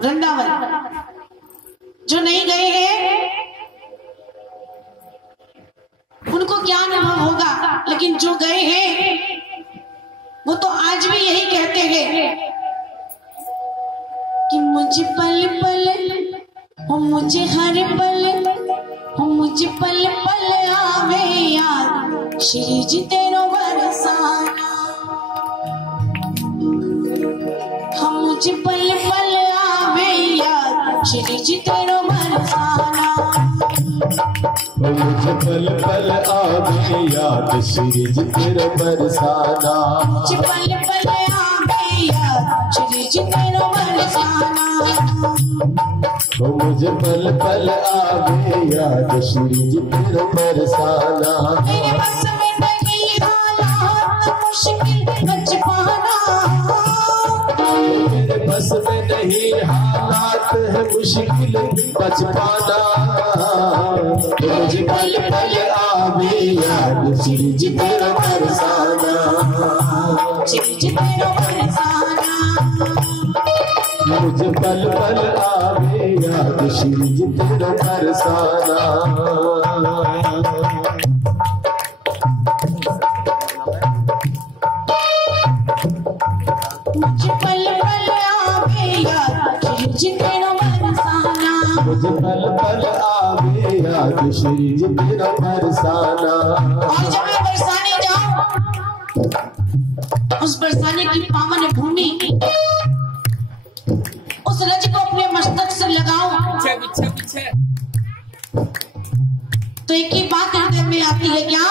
वृंदावन। जो नहीं गए हैं उनको क्या अनुभव होगा, लेकिन जो गए हैं वो तो आज भी यही कहते हैं कि मुझे पल पल हो, मुझे हर पल हो, मुझे पल पल आवे याद श्री जी तेरो बरसाना। हम मुझे पल पल आवे याद श्री जी तेरो बरसाना। मुझे पल पल आवे याद श्री जी तेरो बरसाना। मुझे पल पल आवे याद श्री जी तेरो बरसाना। मुझे पल पल आवे याद श्री जी तेरो बरसाना। मेरे बस में नहीं हालात मुश्किल बच पाना। मेरे बस में नहीं हालात है मुश्किल बच पाना। मुझे पल पल आवे याद श्री जी तेरो बरसाना। श्री जी तेरो बरसाना। मुझे पल पल आवे याद श्री जी तेरो बरसाना। मुझे पल पल आवे याद श्री जी तेरो बरसाना। मुझे पल पल आवे याद श्री जी तेरो बरसाना। और जब मैं बरसाने जाऊं उस बरसाने की पावन भूमि, उस रज को अपने मस्तक से लगाऊं तो एक ही बात हृदय में आती है क्या?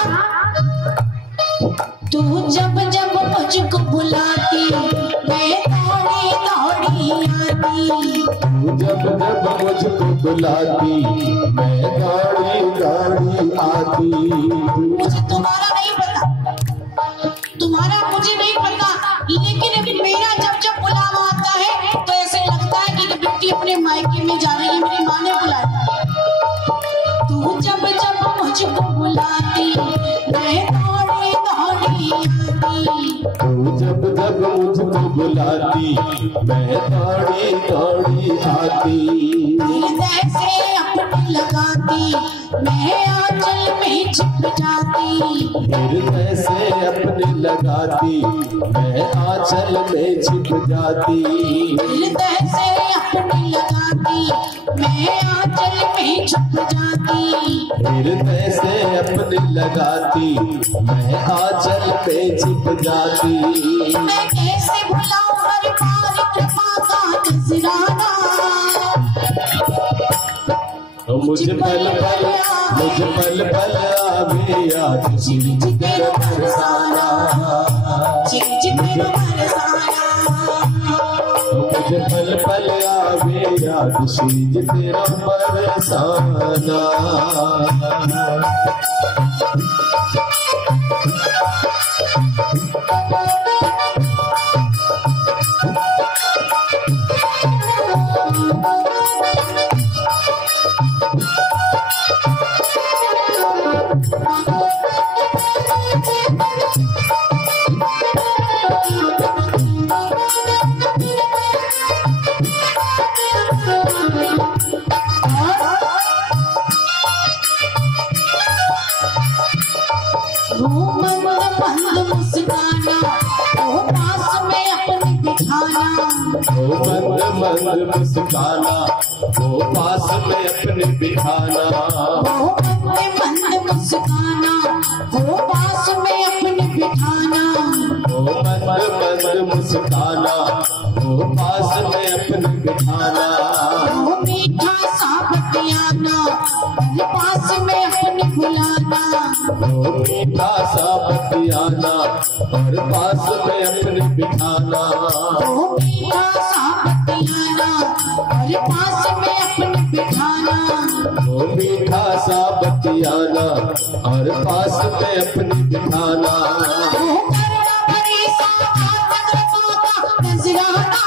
तू जब जब मुझको बुलाती मैं दौड़ी दौड़ी आती। जब जब मुझको बुलाती मैं दौड़ी दौड़ी आती। मुझे तुम्हारा नहीं पता, तुम्हारा मुझे नहीं पता, लेकिन मेरा जब जब बुलावा आता है तो ऐसे लगता है कि बेटी अपने मायके में जा रही है, मेरी माँ ने बुलाया। तू जब जब मुझको बुलाती मैं दौड़ी दौड़ी आती। तू जब जब मुझको बुलाती मैं दौड़ी दौड़ी आती। हृदय से अपनी लगाती मैं आंचल में छिप जाती। हृदय से अपनी लगाती मैं आंचल में छिप जाती। हृदय से अपनी लगाती मैं आंचल में छुप जाती। हृदय से अपनी लगाती मैं आंचल में छिप जाती। मैं कैसे भुलाऊं हर बार कृपा का नजराना। मुझे पल पल आवे याद श्री जी तेरो बरसाना। श्री जी तेरो बरसाना। मुझे पल पल आवे याद श्री जी तेरो बरसाना। मंद मुस्काना वो पास में अपने बिठाना। मंद मुस्काना वो पास में अपने बिठाना। मंद मुस्काना वो पास में अपने बिठाना। मंद मुस्काना वो पास में अपने बिठाना। वो मीठा सा बतियाना और पास में अपने बुलाना। वो मीठा सा बतियाना और पास में अपने बिठाना। वो मीठा सा बतियाना और पास में अपने बिठाना। वो मीठा सा बतियाना और पास में अपने बिठाना। वो करुणा भरी साक्षात कृपा का नजराना।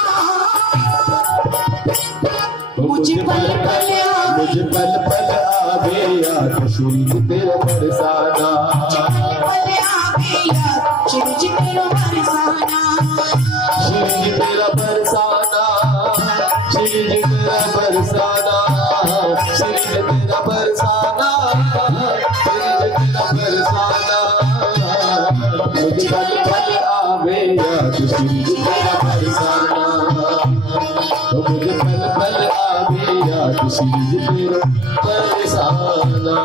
मुझे पल पल आवे याद श्री जी तेरो बरसाना। श्री जी तेरो बरसाना। श्री जी तेरा बरसाना। श्री जी याद श्री तेरा बरसाना।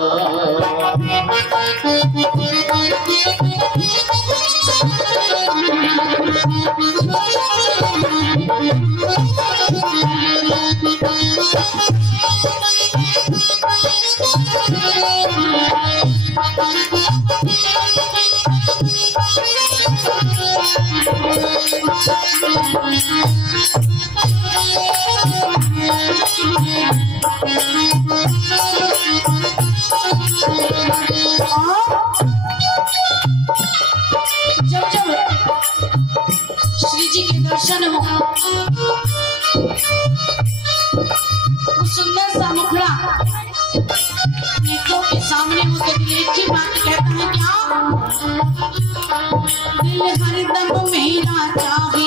जब जब श्री जी के दर्शन हो, वो सुंदर सा मुखड़ा नेत्रों के सामने होकर एक ही बात कहता है, क्या दिल हरदम मेरा चाहे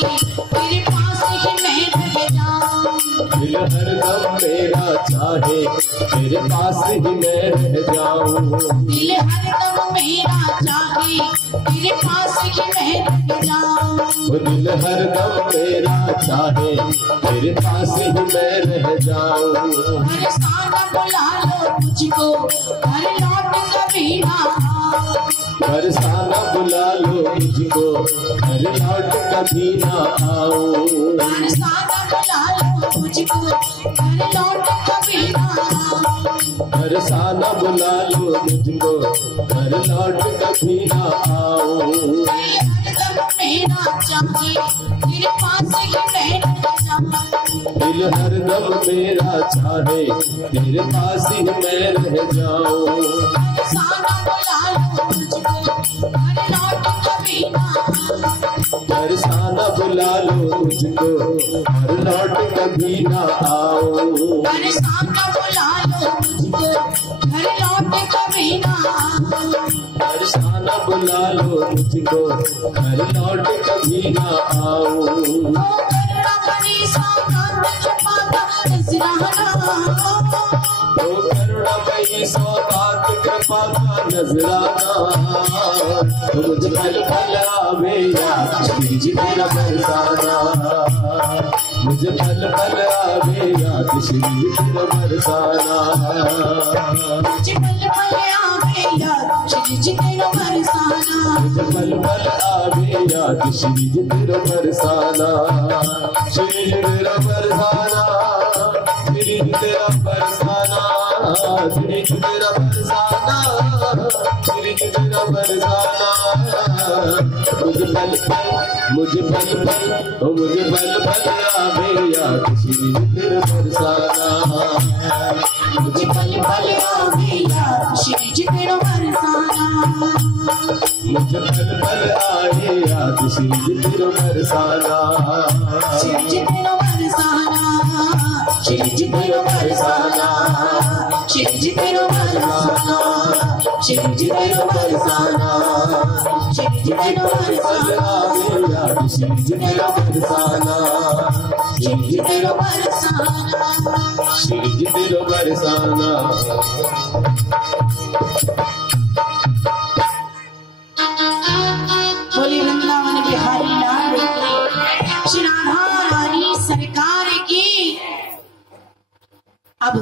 तेरे पास ही मैं रह जाऊं। दिल हरदम मेरा चाहे तेरे पास ही मैं रह जाऊं। दिल हरदम मेरा चाहे तेरे पास ही मैं रह जाऊं। दिल हरदम मेरा चाहे तेरे पास ही मैं रह जाऊं। बरसाना बुला लो मुझको घर लौट कभी ना आऊं। बरसाना बुला लो मुझको घर लौट कभी ना आऊं। बरसाना बुला लो मुझको घर लौट कभी ना आऊं। बरसाना बुला लो मुझको घर लौट कभी ना आऊं। दिल हरदम मेरा चाहे तेरे पास ही मैं रह जाऊं। दिल हरदम मेरा चाहे बरसाना बुला लो मुझको घर लौट कभी ना आऊं। बरसाना बुला लो मुझको घर लौट कभी ना आऊं। बरसाना बुला लो मुझको घर लौट कभी ना आऊं। ओ करुणामयी सौगात कृपा का नजराना। मुझ पल पल आवे याद श्री जी तेरा बरसाना। मुझ पल पल आवे याद श्री जी तेरा बरसाना। मुझे पल पल आवे याद श्री जी तेरा बरसाना। मुझ पल पल आवे याद श्री जी तेरा बरसाना। श्री जी तेरा बरसाना, श्री जी तेरा बरसाना, श्री जी तेरा बरसाना, श्री जी तेरा बरसाना। मुझे पल पल ओ मुझे पल पल आवे याद श्री जी तेरा बरसाना। मुझे पल पल आवे याद श्री जी तेरा बरसाना। मुझे पल पल आए याद श्री जी तेरा बरसाना। श्री जी तेरा बरसाना। श्री जी तेरा बरसाना। श्री जी तेरा बरसाना। श्री जी तेरा बरसाना। श्री जी तेरा बरसाना। याद श्री जी तेरा बरसाना। श्री जी तेरा बरसाना। श्री जी तेरा बरसाना। बोली वृंदावन बिहारी लाल की, श्री राधा रानी सरकार की। अब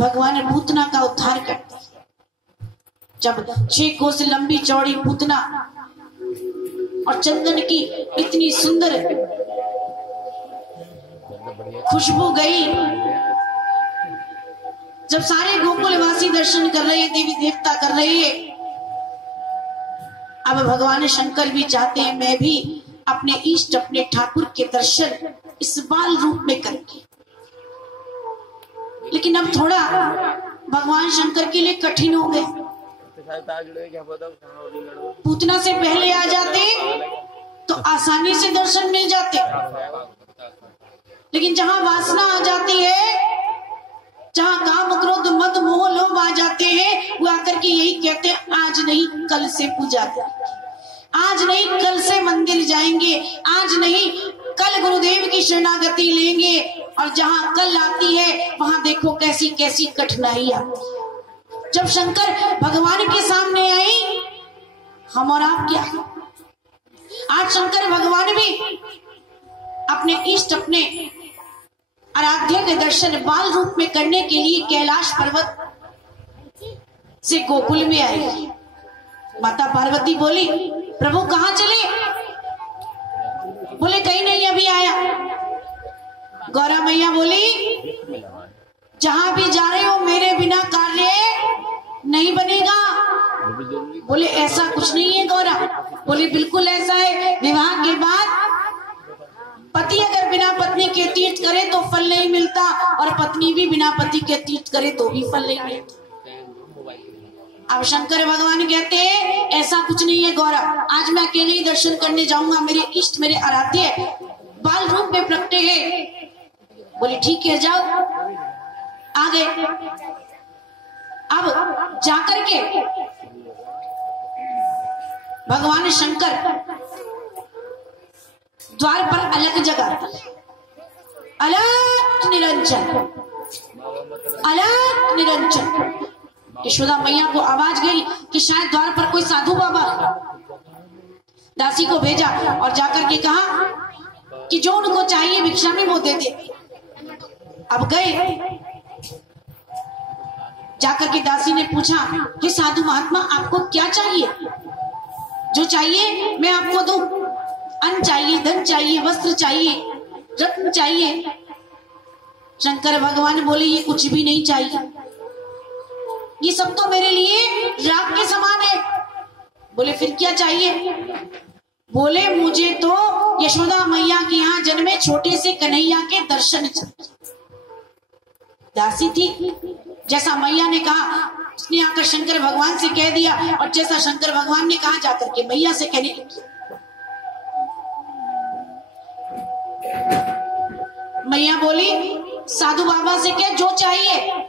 भगवान पूतना का उद्धार करते हैं। जब 6 कोस लंबी चौड़ी पूतना और चंदन की इतनी सुंदर खुशबू गई, जब सारे गोकुलवासी दर्शन कर रहे, देवी देवता कर रहे, अब भगवान शंकर भी चाहते हैं मैं भी अपने इष्ट अपने ठाकुर के दर्शन इस बाल रूप में करके। लेकिन अब थोड़ा भगवान शंकर के लिए कठिन हो गए। पूतना से पहले आ जाते तो आसानी से दर्शन मिल जाते, लेकिन जहां वासना आ जाती है, जहां काम क्रोध मद मोह लोभ आ जाते हैं, वो आकर के यही कहते हैं आज नहीं कल से पूजा करेंगे, आज नहीं कल से मंदिर जाएंगे, आज नहीं कल गुरुदेव की शरणागति लेंगे। और जहां कल आती है वहां देखो कैसी कैसी कठिनाई आती है। जब शंकर भगवान के सामने आई, हम और आप क्या, आज शंकर भगवान भी अपने इष्ट अपने आराध्य के दर्शन बाल रूप में करने के लिए कैलाश पर्वत से गोकुल में आई। माता पार्वती बोली, प्रभु कहाँ चले? बोले कहीं नहीं, अभी आया। गौरा मैया बोली, जहां भी जा रहे हो मेरे बिना कार्य नहीं बनेगा। बोले ऐसा कुछ नहीं है गौरा। बोले बिल्कुल ऐसा है। विवाह के बाद पति अगर बिना पत्नी के तीर्थ करे तो फल नहीं मिलता, और पत्नी भी बिना पति के तीर्थ करे तो भी फल नहीं मिलता। अब शंकर भगवान कहते हैं ऐसा कुछ नहीं है गौरा, आज मैं अकेले ही दर्शन करने जाऊंगा। मेरे इष्ट, मेरे आराध्य बाल रूप में प्रकटे हैं। बोले ठीक है, जाओ। आ गए। अब जाकर के भगवान शंकर द्वार पर अलग जगह, अलग निरंजन, अलग निरंजन। यशोदा मैया को आवाज गई कि शायद द्वार पर कोई साधु बाबा है। दासी को भेजा और जाकर के कहा कि जो उनको चाहिए भिक्षा में वो दे दे। अब गए, जाकर के दासी ने पूछा कि साधु महात्मा आपको क्या चाहिए? जो चाहिए मैं आपको दूं। अन्न चाहिए, धन चाहिए, वस्त्र चाहिए, रत्न चाहिए। शंकर भगवान बोले ये कुछ भी नहीं चाहिए, ये सब तो मेरे लिए राख के समान है। बोले फिर क्या चाहिए? बोले मुझे तो यशोदा मैया के यहाँ जन्मे छोटे से कन्हैया के दर्शन चाहिए। दासी थी, जैसा मैया ने कहा उसने आकर शंकर भगवान से कह दिया, और जैसा शंकर भगवान ने कहा जाकर के मैया से कहने लगी। मैया बोली साधु बाबा से कह जो चाहिए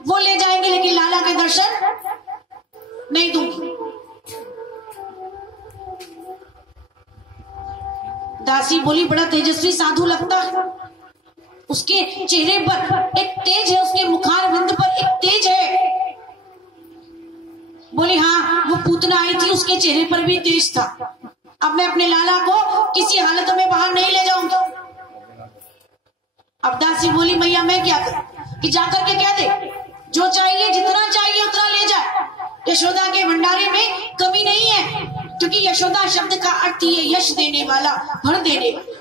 वो ले जाएंगे, लेकिन लाला के दर्शन नहीं दूंगी। दासी बोली बड़ा तेजस्वी साधु लगता है, उसके चेहरे पर एक तेज है, उसके मुखार बिंद पर एक तेज है। बोली हाँ, वो पूतना आई थी उसके चेहरे पर भी तेज था। अब मैं अपने लाला को किसी हालत में बाहर नहीं ले जाऊंगी। अब दासी बोली मैया मैं क्या करूं कि जाकर के कह दे जो चाहिए जितना चाहिए उतना ले जाए। यशोदा के भंडारे में कमी नहीं है, क्योंकि यशोदा शब्द का अर्थ ही है यश देने वाला, भर देने वाला।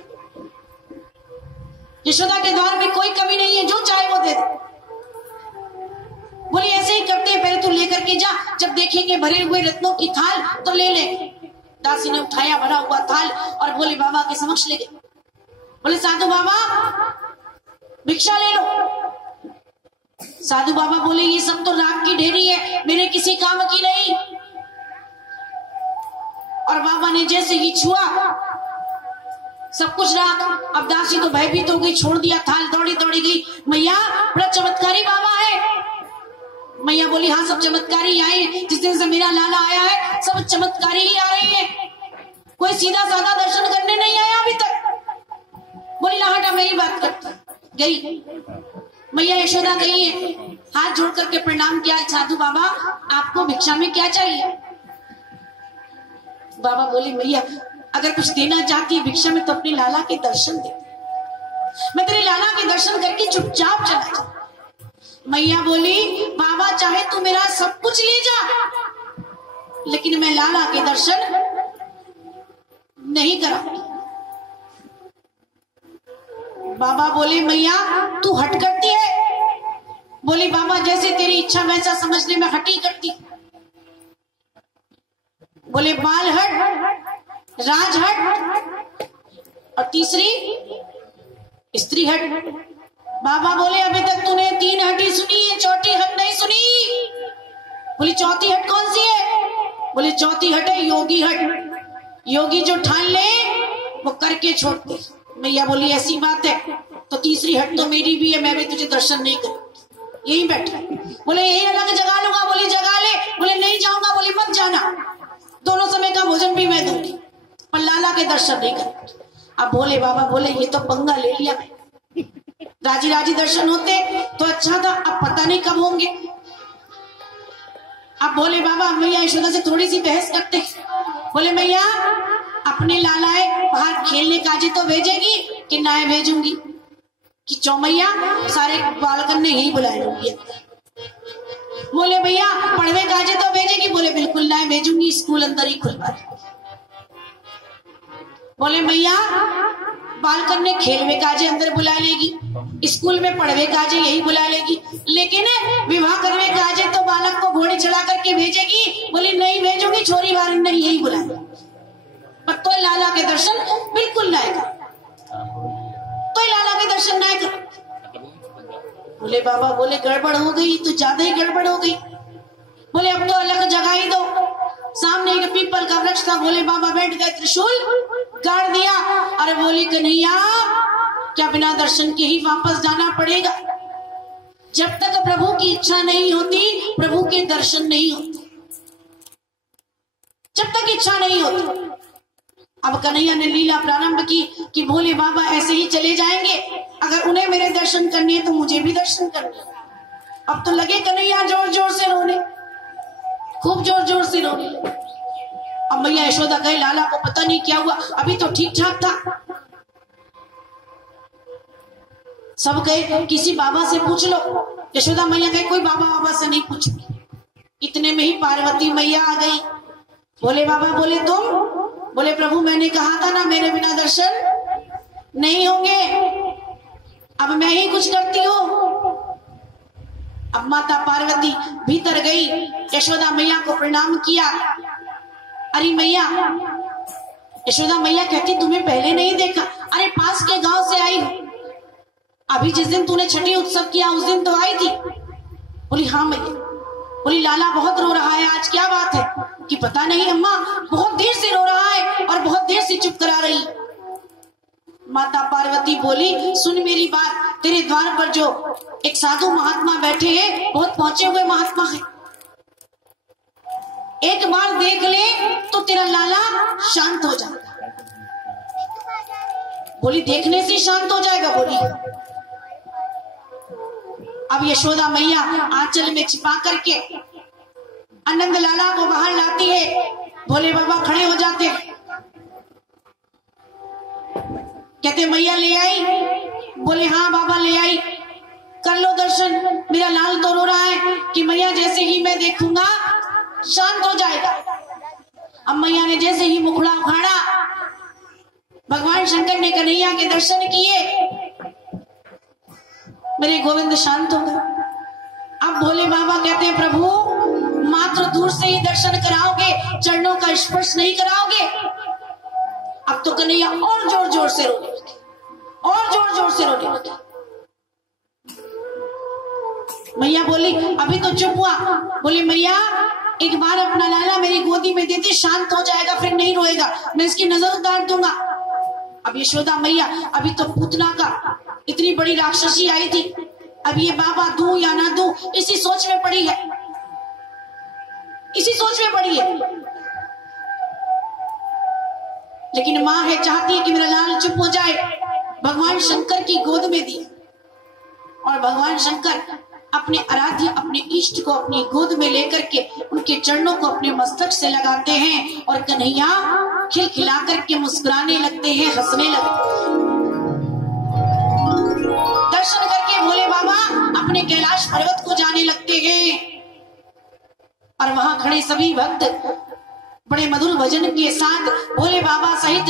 यशोदा के द्वार में कोई कमी नहीं है, जो चाहे वो दे दे। बोली ऐसे ही करते हैं, पहले तू लेकर के जा, जब देखेंगे भरे हुए रत्नों की थाल तो ले ले। दासी ने उठाया भरा हुआ थाल और बोले बाबा के समक्ष ले गए। बोले साधु बाबा भिक्षा ले लो। साधु बाबा बोले ये सब तो राख की ढेरी है, मेरे किसी काम की नहीं। और बाबा ने जैसे ही छुआ सब कुछ राख। अब दासी तो भयभीत हो गई, छोड़ दिया थाल, दौड़ी दौड़ी गई। मैया बड़ा चमत्कारी बाबा है। मैया बोली हाँ सब चमत्कारी आए हैं, जिस दिन से मेरा लाला आया है सब चमत्कारी ही आ रही है, कोई सीधा साधा दर्शन करने नहीं आया अभी तक। बोली ना हटा मेरी बात करती। गई मैया यशोदा गई है, हाथ जोड़ करके प्रणाम किया, साधु बाबा आपको भिक्षा में क्या चाहिए? बाबा बोले मैया अगर कुछ देना चाहती है भिक्षा में तो अपने लाला के दर्शन दे, मैं तेरे लाला के दर्शन करके चुपचाप चला जाऊं। मैया बोली बाबा चाहे तू मेरा सब कुछ ले जा, लेकिन मैं लाला के दर्शन नहीं कराऊंगी। बाबा बोले मैया तू हट करती है। बोली बाबा जैसे तेरी इच्छा वैसा समझने में हटी करती। बोले बाल हट, राज हट, और तीसरी स्त्री हट। बाबा बोले अभी तक तूने 3 हटी सुनी है, चौथी हट नहीं सुनी। बोली चौथी हट कौन सी है? बोले चौथी हट है योगी हट, योगी जो ठान ले वो करके छोड़ते। मैया बोली ऐसी बात है तो तीसरी हट तो मेरी भी है, मैं भी तुझे दर्शन नहीं करूंगी, यही बैठा। बोले यही अलग जगा लूंगा। बोली जगा ले। बोले नहीं जाऊंगा। बोली मत जाना, दोनों समय का भोजन भी मैं दूंगी, पर लाला के दर्शन नहीं करूंगी। अब बोले बाबा बोले ये तो पंगा ले लिया, राजी राजी दर्शन होते तो अच्छा था, अब पता नहीं कब होंगे। अब बोले बाबा मैया यशोदा से थोड़ी सी बहस करते। बोले मैया अपने लालाए बाहर खेलने काजी तो भेजेगी कि ना भेजूंगी? कि चौमैया सारे बालकन ने यही बुलाए होंगे। बोले भैया पढ़वे काजे तो भेजेगी? बोले बिल्कुल ना भेजूंगी, स्कूल अंदर ही खुलवा। बोले भैया बालकन ने खेलवे काजे अंदर बुला लेगी, स्कूल में पढ़वे काजे यही बुला लेगी, लेकिन विवाह करवे काजे तो बालक को घोड़े चढ़ा करके भेजेगी? बोली नहीं भेजूंगी, छोरी वारन ने यही बुलाया। पर तो लाला के दर्शन बिल्कुल ना कर, तो लाला के दर्शन ना कर। बोले बाबा बोले गड़बड़ हो गई, तो ज्यादा ही गड़बड़ हो गई। बोले अब तो अलग जगह ही दो। सामने एक पीपल का वृक्ष था, बोले बाबा बैठ गए, त्रिशूल गाड़ दिया। अरे बोली कन्हैया क्या बिना दर्शन के ही वापस जाना पड़ेगा? जब तक प्रभु की इच्छा नहीं होती प्रभु के दर्शन नहीं होते, जब तक इच्छा नहीं होती। अब कन्हैया ने लीला प्रारंभ की कि भोले बाबा ऐसे ही चले जाएंगे, अगर उन्हें मेरे दर्शन करने हैं तो मुझे भी दर्शन करने। अब तो लगे कन्हैया जोर जोर से रोने, खूब जोर जोर से रोने। अब मैया यशोदा कहे लाला को पता नहीं क्या हुआ, अभी तो ठीक ठाक था। सब कहे किसी बाबा से पूछ लो। यशोदा मैया कहे कोई बाबा से नहीं पूछूंगी। इतने में ही पार्वती मैया आ गई। बोले बाबा बोले तुम? बोले प्रभु मैंने कहा था ना मेरे बिना दर्शन नहीं होंगे, अब मैं ही कुछ करती हूँ। अब माता पार्वती भीतर गई, यशोदा मैया को प्रणाम किया। अरे मैया, यशोदा मैया कहती तुम्हें पहले नहीं देखा। अरे पास के गांव से आई हूं, अभी जिस दिन तूने छठी उत्सव किया उस दिन तो आई थी। बोली हाँ मैया। बोली लाला बहुत रो रहा है, आज क्या बात है? कि पता नहीं अम्मा, बहुत देर से रो रहा है और बहुत देर से चुप करा रही। माता पार्वती बोली सुन मेरी बात, तेरे द्वार पर जो एक साधु महात्मा बैठे हैं, बहुत पहुंचे हुए महात्मा है, एक बार देख ले तो तेरा लाला शांत हो जाएगा। बोली देखने से शांत हो जाएगा? बोली। अब यशोदा मैया आंचल में छिपा करके आनंद लाला को बाहर लाती है। भोले बाबा खड़े हो जाते, कहते मैया ले आई? बोले हाँ बाबा ले आई। कर लो दर्शन, मेरा लाल तो रो रहा है कि मैया जैसे ही मैं देखूंगा शांत हो जाएगा। अब मैया ने जैसे ही मुखड़ा उखाड़ा, भगवान शंकर ने कन्हैया के दर्शन किए, मेरे गोविंद शांत हो गए। अब भोले बाबा कहते हैं प्रभु मात्र दूर से ही दर्शन कराओगे, चरणों का स्पर्श नहीं कराओगे? अब तो कन्हैया और जोर जोर से रोने लगे, और जोर जोर से रोने लगे। मैया बोली अभी तो चुप हुआ। बोली मैया एक बार अपना लाला मेरी गोदी में देती, शांत हो जाएगा, फिर नहीं रोएगा, मैं इसकी नजर उतार दूंगा। अब यशोदा मैया अभी तो पूतना का इतनी बड़ी राक्षसी आई थी, अब ये बाबा दूं या ना दूं इसी सोच में पड़ी है, इसी सोच में पड़ी है। लेकिन माँ है, चाहती है कि मेरा लाल चुप हो जाए। भगवान शंकर की गोद में दी और भगवान शंकर अपने आराध्य अपने इष्ट को अपनी गोद में लेकर के उनके चरणों को अपने मस्तक से लगाते हैं और कन्हैया खिलखिला करके मुस्कुराने लगते हैं, हंसने लगते हैं। दर्शन करके भोले बाबा अपने कैलाश पर्वत को जाने लगते हैं और वहां खड़े सभी भक्त बड़े मधुर भजन के साथ भोले बाबा सहित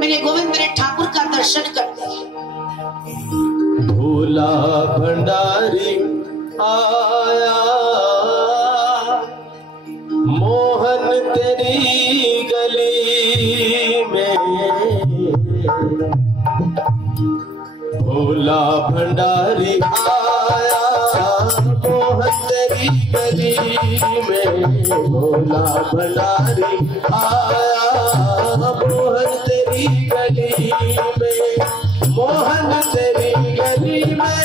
मेरे गोविंद मेरे ठाकुर का दर्शन करते हैं। भोला भंडारी आया, मोहन तेरी गली में, भोला भंडारी आया, मोहन तेरी गली में, भोला भंडारी आया, मोहन तेरी गली में, मोहन तेरी गली में,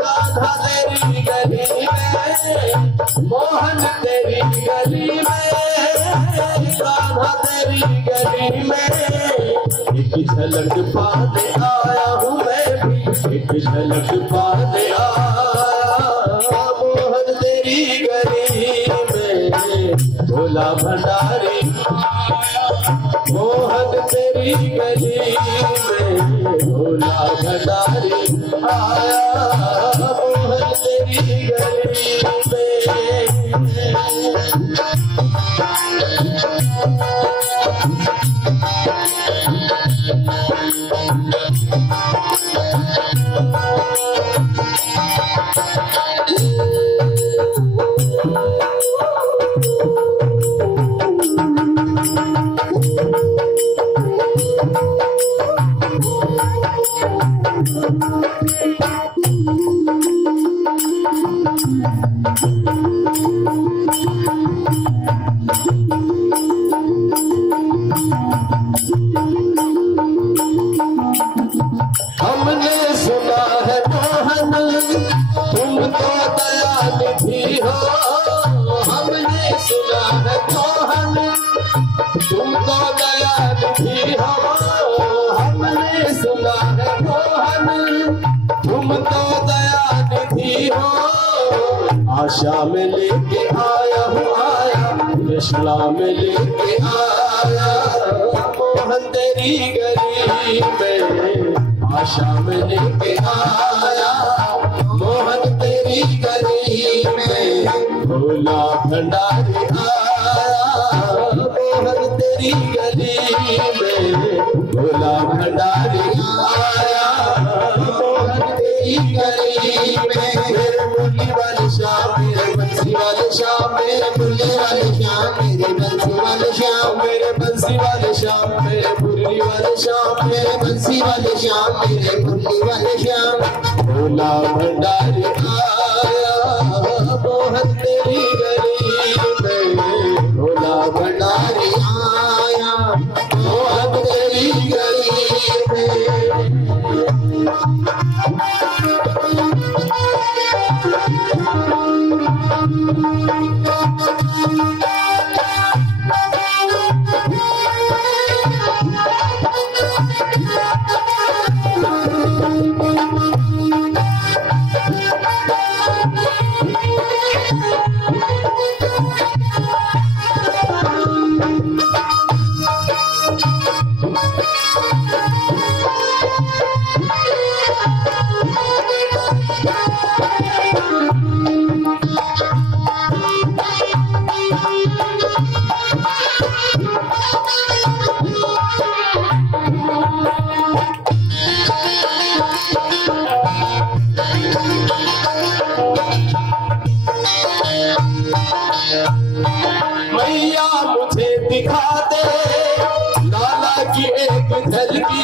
राधा तेरी गली में, मोहन तेरी गली में, राधा तेरी गली में, एक झलक पाने आया हूँ मैं भी, एक झलक पाने आया, मोहन तेरी गली में, भोला भंडारी, मोहन तेरी गली में, भोला भंडारी आया मोहन तेरी गली में। हमने सुना है मोहन तुम तो दयानिधि हो, हमने सुना है मोहन तुम तो दयानिधि हो, हमने सुना है मोहन तुम तो दयानिधि हो। आशा में लेके आया हूँ आया, कृष्णा में लेके आया मोहन तेरी गली में। आशा में लेके आया मोहन तेरी गली में। भोला भंडारी आया मोहन तेरी गली में। भोला भंडारी आया मोहन तेरी गली में। मेरे मुरली वाले श्याम मेरे बंसी वाले श्याम, मेरे मुरली वाले श्याम मेरे बंसी वाले श्याम, मेरे बंसी वाले श्याम मेरे मुरली वाले श्याम, मेरे बंसी वाले श्याम मेरे मुरली वाले श्याम। भोला भंडारी आया मोहन तेरी गली में। भोला भंडारी आया मोहन तेरी गली में। मैया मुझे दिखा दे लाला की एक झलकी,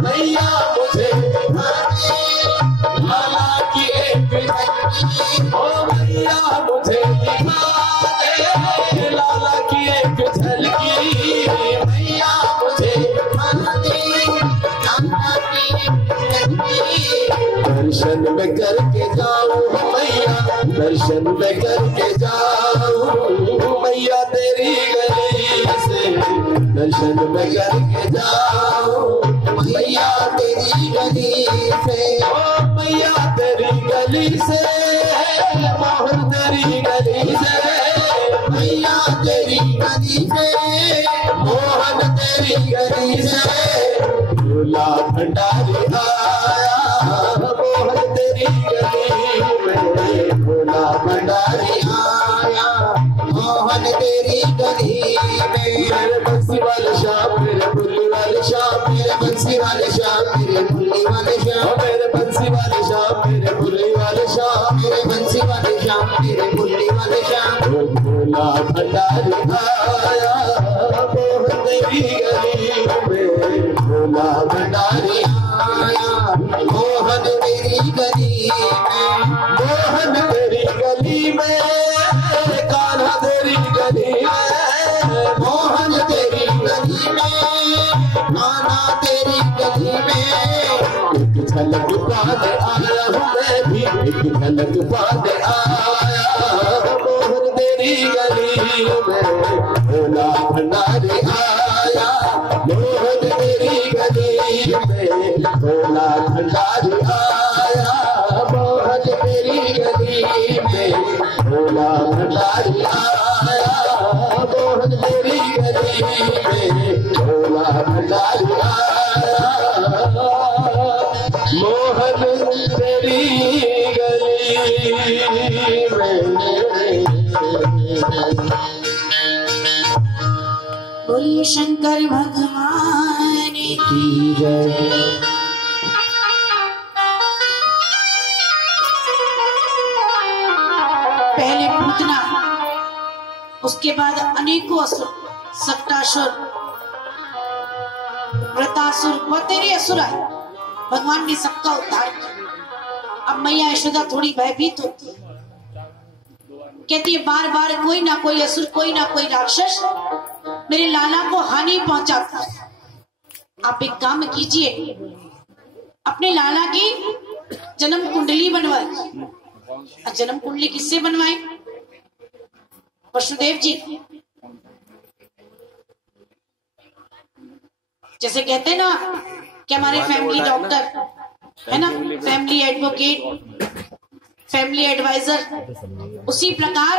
मैया मुझे दिखा दे लाला की एक झलकी। ओ मैया मुझे दिखा दे लाला की एक झलकी, मैया मुझे दिखा दे लाला की एक झलकी। दर्शन में करके जाऊं मैया, दर्शन में करके जाऊं मैया तेरी गली से। दर्शन में करके जाऊं मैया तेरी गली से। ओ मैया तेरी गली से मोहन तेरी गली से। मैया तेरी गली से मोहन तेरी गली से। भोला भंडारी आया मोहन तेरी गली में। भोला भंडारी आया मोहन तेरी गली में। मेरे बंसी वाले श्याम मेरे मुरली वाले श्याम, मेरे बंसी वाले श्याम मेरे मुरली वाले श्याम, मेरे बंसी वाले श्याम मेरे मुरली वाले श्याम, मेरे बंसी वाले श्याम मेरे मुरली वाले श्याम। भोला भंडारी आया मोहन तेरी गली में। भोला भंडारी आया मोहन तेरी गली में। मोहन तेरी गली में, कान्हा तेरी गली में। मोहन तेरी गली में, कान्हा तेरी गली में। एक झलक पाने आया हूँ मैं भी, एक झलक पाने आया मोहन तेरी गली में। भोला भंडारी आया मोहन तेरी गली में। भोला भंडारी आया मोहन तेरी गली में। भोला भंडारी आया मोहन तेरी गली में। भोला भंडारी आया बहन तेरी गली में। बोलिए शंकर भगवान की जय। पहले पूतना, उसके बाद अनेकों असुर, सक्टासुर, व्रतासुर, बहुत तेरे असुर आए। भगवान ने सबका उद्धार किया। अब मैया यशोदा थोड़ी भयभीत होती है, कहती है बार बार कोई ना कोई असुर, कोई ना कोई राक्षस मेरे लाला को हानि पहुंचाता है। आप एक काम कीजिए, अपने लाला की जन्म कुंडली बनवाइए। जन्म कुंडली किससे बनवाए? वसुदेव जी। जैसे कहते हैं ना कि हमारे फैमिली डॉक्टर है ना, फैमिली एडवोकेट, फैमिली एडवाइजर, उसी प्रकार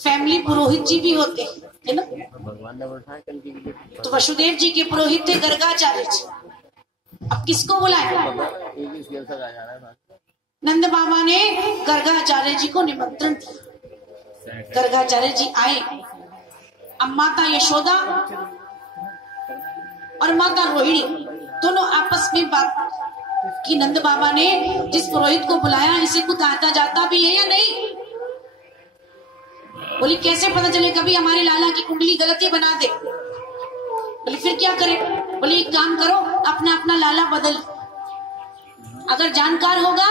फैमिली पुरोहित जी भी होते हैं, है ना। तो वसुदेव जी के पुरोहित थे गर्गाचार्य जी। अब किसको बुलाए? नंद बाबा ने गर्गाचार्य जी को निमंत्रण दिया। गर्गाचार्य जी आए। अब माता यशोदा और माता रोहिणी दोनों आपस में बात की। नंद बाबा ने जिस पुरोहित को बुलाया, इसे कुछ आता जाता भी है या नहीं? बोली कैसे पता चले कभी हमारे लाला की कुंडली गलती बना दे। बोली फिर क्या करे? बोली एक काम करो, अपना अपना लाला बदल। अगर जानकार होगा